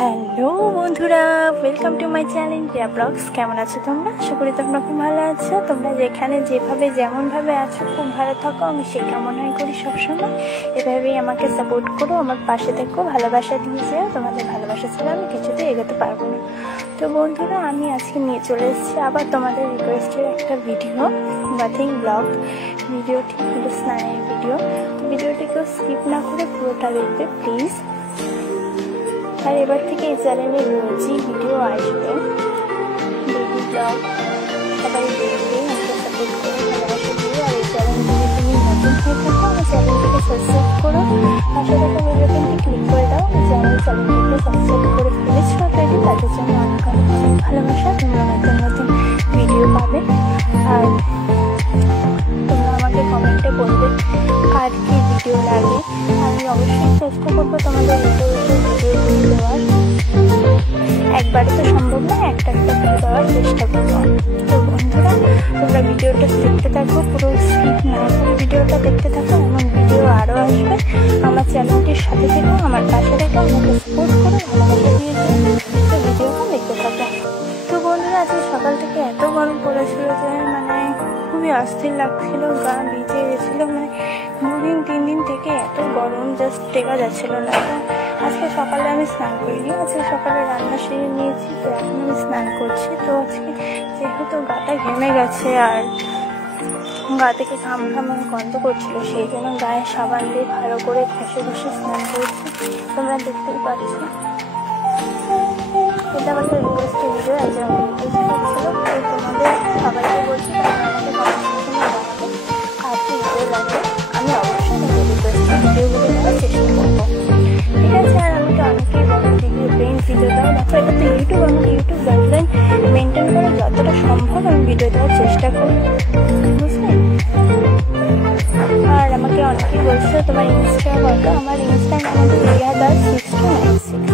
Hello বন্ধুরা, welcome to my channel Riya vlogs. কেমন আছো তোমরা? আশা করি তোমরা খুব ভালো আছো। তোমরা যেখানে যেভাবে যেমনভাবে আছো খুব ভালো থাকো, আমি সেই কামনাই করি সবসময়। এভাবেই আমাকে সাপোর্ট করো, আমার পাশে থেকো, ভালোবাসা দিয়ে যাও। তোমাদের ভালোবাসা ছাড়া আমি কিছুতে এগোতে পারবো না। তো বন্ধুরা, আমি আজকে নিয়ে চলে এসেছি আবার তোমাদের রিকোয়েস্টের একটা ভিডিও, বাথিং ব্লগ ভিডিওটি হলো স্নানের ভিডিও। ভিডিওটি কেউ স্কিপ না করে পুরোটা দেখবে প্লিজ। আর এবার থেকে এই চ্যানেলে রোজই ভিডিও আসবে, বেবি ব্লগ। সবাই দেখবে, আমাকে সাপোর্ট করে ভালোবাসা দিও। আর এই চ্যানেল যদি তুমি নতুন হয়ে থাকো, আমার চ্যানেলটিকে সাবস্ক্রাইব করো, পাশে থাকা বেল আইকনটি ক্লিক করে দাও। চ্যানেলটিকে সাবস্ক্রাইব করে ফেলেছো অলরেডি, তাদের জন্য অনেক অনেক ভালোবাসা। তোমরা নতুন নতুন ভিডিও পাবে। আর তোমরা আমাকে কমেন্টে বলবে কার কী ভিডিও লাগে। আমি অবশ্যই চেষ্টা করবো তোমাদের ভিডিও দেওয়ার। একবারে তো সম্ভব না, একটা ভিডিও দেওয়ার চেষ্টা করবো। তো বন্ধুরা, তোমরা ভিডিওটা দেখতে থাকো, পুরো স্কিপ না করে ভিডিওটা দেখতে থাকো। এমন ভিডিও আরও আসবে। আমার চ্যানেলটির সাথে থেকো, আমার পাশে থেকো, আমাকে সাপোর্ট করে ভালোবাসা দিয়ে তো ভিডিওটা দেখতে থাকো। তো বন্ধুরা, আজকে সকাল থেকে এত গরম পড়েছিল যে খুবই অস্থির লাগছিল, গা ভিজে গেছিলো। তিন দিন থেকে এত গরম, জাস্ট টেকা যাচ্ছিল না। তো আজকে সকালে আমি স্নান করিনি, আজকে সকালে রান্না সেরে নিয়েছি, তো এখন আমি স্নান করছি। তো আজকে যেহেতু গাটা ঘেমে গেছে আর গা থেকে ঘাম গন্ধ করছিল, সেই জন্য গায়ে সাবান দিয়ে ভালো করে ঘষে ঘষে স্নান করেছি। তোমরা দেখতেই পাচ্ছ, এটা আমার রিকোয়েস্টের ভিডিও। একজন রিকোয়েস্ট করছিল, তো তোমাদের সবাইকে বলছি আমাকে কমেন্ট সেকশনে জানাবে কার কি ভিডিও লাগে। আমি অবশ্যই তোমাদের রিকোয়েস্টের ভিডিওগুলো দেওয়ার চেষ্টা করবো, ঠিক আছে? আর আমাকে অনেকেই বলো ভিডিও প্লেন ভিডিও দাও। দেখো, এটা তো ইউটিউব, আমাকে ইউটিউব গাইডলাইন মেনটেন করে যতটা সম্ভব আমি ভিডিও দেওয়ার চেষ্টা করি, বুঝলে? আর আমাকে অনেকেই বলছো তোমার ইনস্টা বলো। আমার ইনস্টা আমাদের রিয়া দাস 6296।